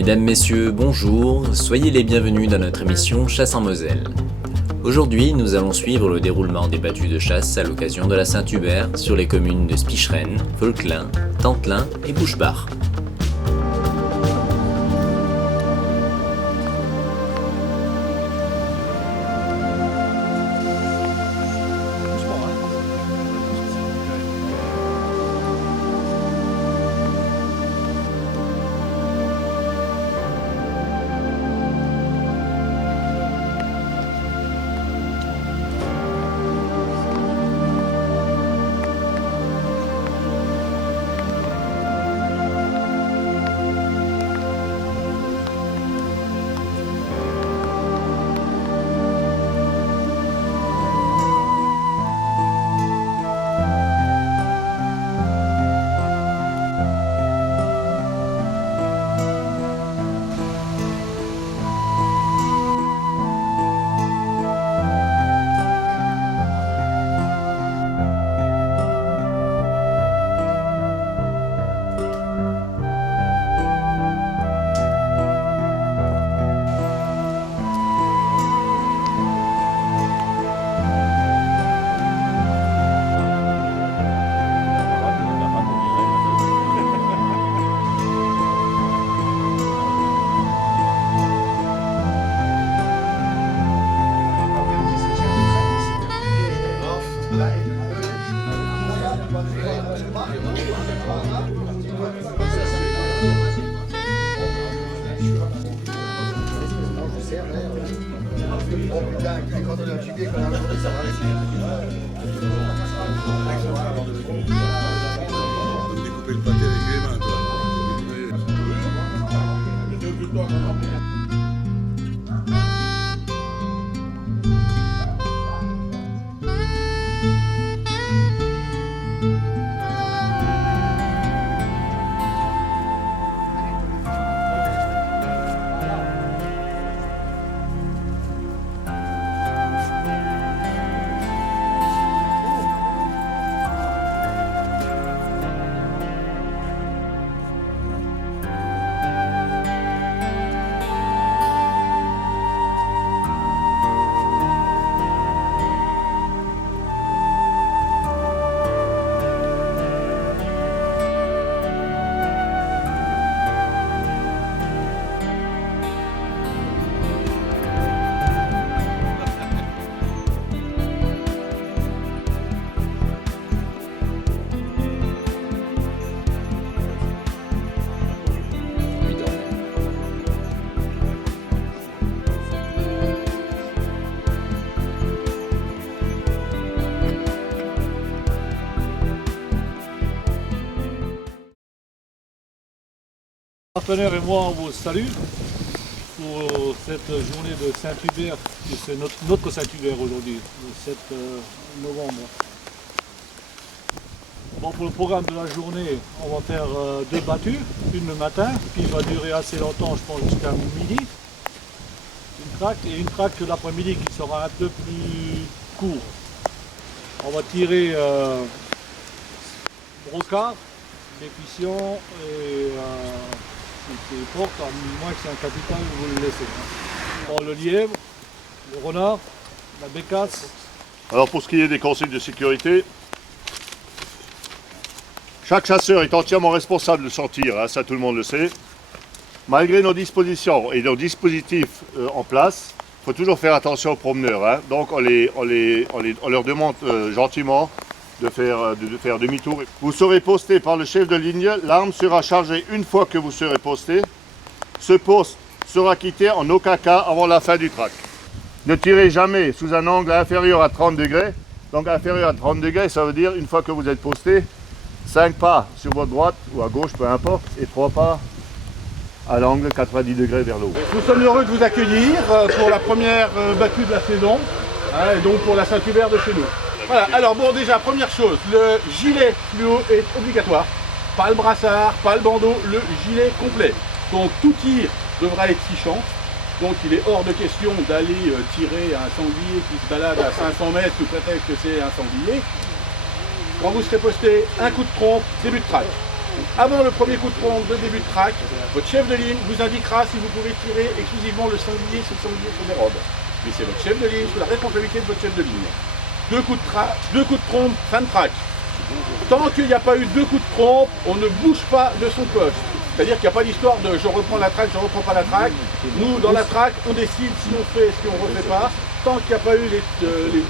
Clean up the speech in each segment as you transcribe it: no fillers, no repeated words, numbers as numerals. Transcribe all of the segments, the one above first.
Mesdames, Messieurs, bonjour, soyez les bienvenus dans notre émission Chasse en Moselle. Aujourd'hui, nous allons suivre le déroulement des battues de chasse à l'occasion de la Saint-Hubert sur les communes de Spicheren, Völklin, Tantelin et Buschbach. Découper le pâté avec les mains, toi. Partenaires et moi, on vous salue pour cette journée de Saint-Hubert, c'est notre Saint-Hubert aujourd'hui, le 7 novembre. Bon, pour le programme de la journée, on va faire deux battues, une le matin, qui va durer assez longtemps, je pense jusqu'à midi, une traque, et une traque l'après-midi qui sera un peu plus court. On va tirer brocard, déficients et c'est porte, à moins que c'est un capital, vous le laissez. Bon, le lièvre, le renard, la bécasse. Alors pour ce qui est des consignes de sécurité, chaque chasseur est entièrement responsable de son tir, hein, ça tout le monde le sait. Malgré nos dispositions et nos dispositifs en place, il faut toujours faire attention aux promeneurs. Hein. Donc on leur demande gentiment de faire demi-tour. Vous serez posté par le chef de ligne, l'arme sera chargée une fois que vous serez posté. Ce poste sera quitté en aucun cas avant la fin du track. Ne tirez jamais sous un angle inférieur à 30 degrés. Donc inférieur à 30 degrés, ça veut dire une fois que vous êtes posté, 5 pas sur votre droite ou à gauche, peu importe, et 3 pas à l'angle 90 degrés vers le haut. Nous sommes heureux de vous accueillir pour la première battue de la saison, hein, et donc pour la Saint-Hubert de chez nous. Voilà, alors bon, déjà, première chose, le gilet fluo est obligatoire. Pas le brassard, pas le bandeau, le gilet complet. Donc tout tir devra être fichant. Donc il est hors de question d'aller tirer un sanglier qui se balade à 500 mètres sous prétexte que c'est un sanglier. Quand vous serez posté, un coup de trompe, début de track. Avant le premier coup de trompe de début de track, votre chef de ligne vous indiquera si vous pouvez tirer exclusivement le sanglier sur des robes. Mais c'est votre chef de ligne, sous la responsabilité de votre chef de ligne. Deux coups de trompe, fin de track. Tant qu'il n'y a pas eu 2 coups de trompe, on ne bouge pas de son poste. C'est-à-dire qu'il n'y a pas d'histoire de je reprends la track, je reprends pas la track. Nous, dans la track, on décide si on fait, si on ne refait pas. Tant qu'il n'y a pas eu les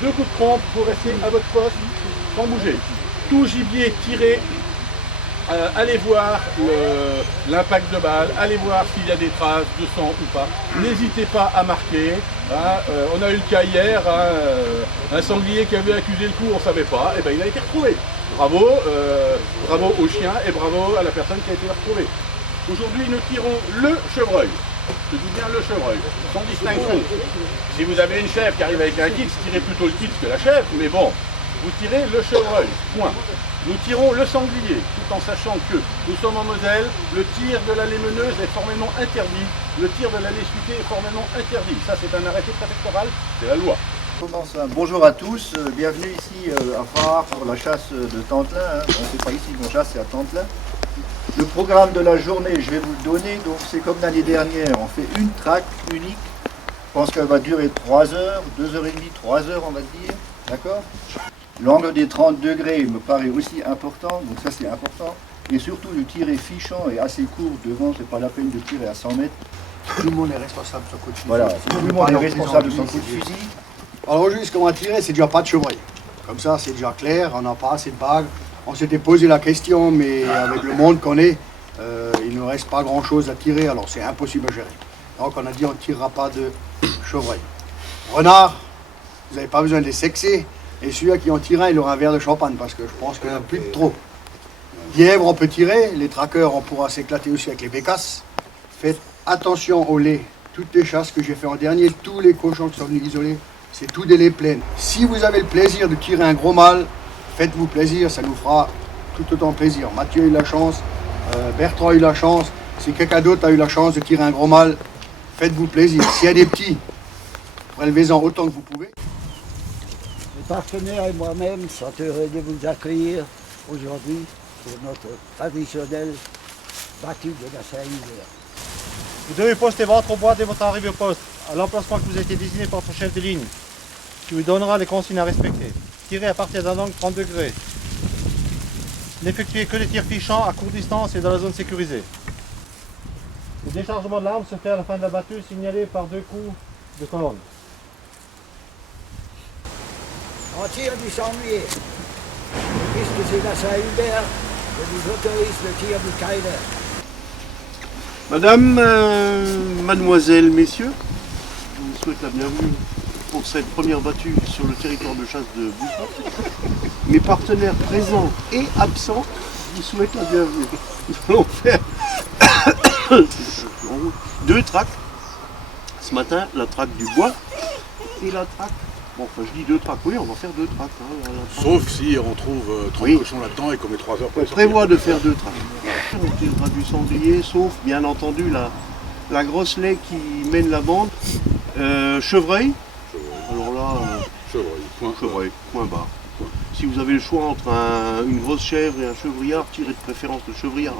2 coups de trompe, vous restez à votre poste sans bouger. Tout gibier tiré, allez voir l'impact de balle, allez voir s'il y a des traces de sang ou pas. N'hésitez pas à marquer. On a eu le cas hier, un sanglier qui avait accusé le coup, on ne savait pas, et ben il a été retrouvé. Bravo, bravo au chien et bravo à la personne qui a été retrouvée. Aujourd'hui, nous tirons le chevreuil. Je dis bien le chevreuil, sans distinction. Si vous avez une chèvre qui arrive avec un kit, tirez plutôt le kit que la chèvre, mais bon, vous tirez le chevreuil, point. Nous tirons le sanglier, tout en sachant que nous sommes en Moselle, le tir de la lémeneuse est formellement interdit, le tir de la lessutée est formellement interdit. Ça, c'est un arrêté préfectoral, c'est la loi. Bonjour à tous, bienvenue ici à Phare pour la chasse de Tantelin. Bon, c'est pas ici qu'on chasse, c'est à Tantelin. Le programme de la journée, je vais vous le donner. Donc c'est comme l'année dernière, on fait une track unique. Je pense qu'elle va durer 3 heures, 2h30, 3 heures on va dire. D'accord? L'angle des 30 degrés me paraît aussi important, donc ça c'est important. Et surtout le tirer fichant est assez court devant, c'est pas la peine de tirer à 100 mètres. Tout le monde est responsable de son coup de fusil. Voilà, tout le monde est responsable de son coup de fusil. Alors aujourd'hui, ce qu'on va tirer, c'est déjà pas de chevreuil. Comme ça, c'est déjà clair, on n'a pas assez de bagues. On s'était posé la question, mais avec le monde qu'on est, il ne reste pas grand-chose à tirer, alors c'est impossible à gérer. Donc on a dit on ne tirera pas de chevreuil. Renard, vous n'avez pas besoin de les sexer. Et celui-là qui en tire un, il aura un verre de champagne, parce que je pense qu'il n'y en a plus de trop. Lièvre, on peut tirer. Les traqueurs, on pourra s'éclater aussi avec les bécasses. Faites attention au lait. Toutes les chasses que j'ai fait en dernier, tous les cochons qui sont venus isolés, c'est tout des laits pleines. Si vous avez le plaisir de tirer un gros mâle, faites-vous plaisir, ça nous fera tout autant plaisir. Mathieu a eu la chance, Bertrand a eu la chance, si quelqu'un d'autre a eu la chance de tirer un gros mâle, faites-vous plaisir. S'il y a des petits, prélevez-en autant que vous pouvez. Mes partenaires et moi-même sont heureux de vous accueillir aujourd'hui pour notre traditionnelle battue de la Saint-Hubert. Vous devez poster votre boîte dès votre arrivée au poste, à l'emplacement que vous a été désigné par votre chef de ligne, qui vous donnera les consignes à respecter. Tirez à partir d'un angle 30 degrés. N'effectuez que des tirs fichants à courte distance et dans la zone sécurisée. Le déchargement de l'arme se fait à la fin de la battue, signalé par 2 coups de colonne. On tire du sanglier. Puisque c'est la Saint-Hubert, je vous autorise le tir du Kaiser. Madame, mademoiselle, messieurs, je vous souhaite la bienvenue pour cette première battue sur le territoire de chasse de Bousbecq. Mes partenaires présents et absents vous souhaitent la bienvenue. Nous allons faire 2 tracks. Ce matin, la traque du bois et la traque. Bon, enfin, je dis 2 tracks, oui, on va faire 2 tracks. Hein, Sauf si on trouve 30 cochons là-dedans et qu'on met 3 heures pour on prévoit de faire 2 tracks. On tirera du sanglier, sauf bien entendu la grosse lait qui mène la bande. Chevreuil. Alors là, chevreuil, point barre. Si vous avez le choix entre une grosse chèvre et un chevrillard, tirez de préférence le chevrillard.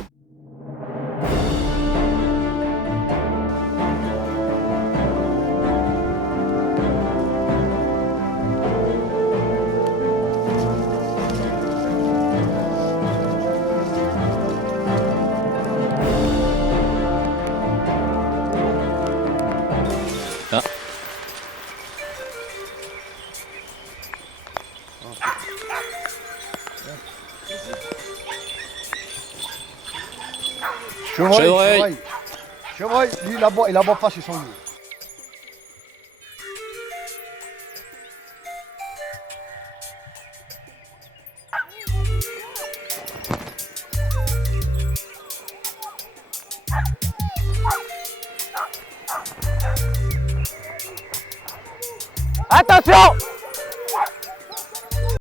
Chevreuil. Chevreuil, lui, il aboie pas sur son lit. Attention!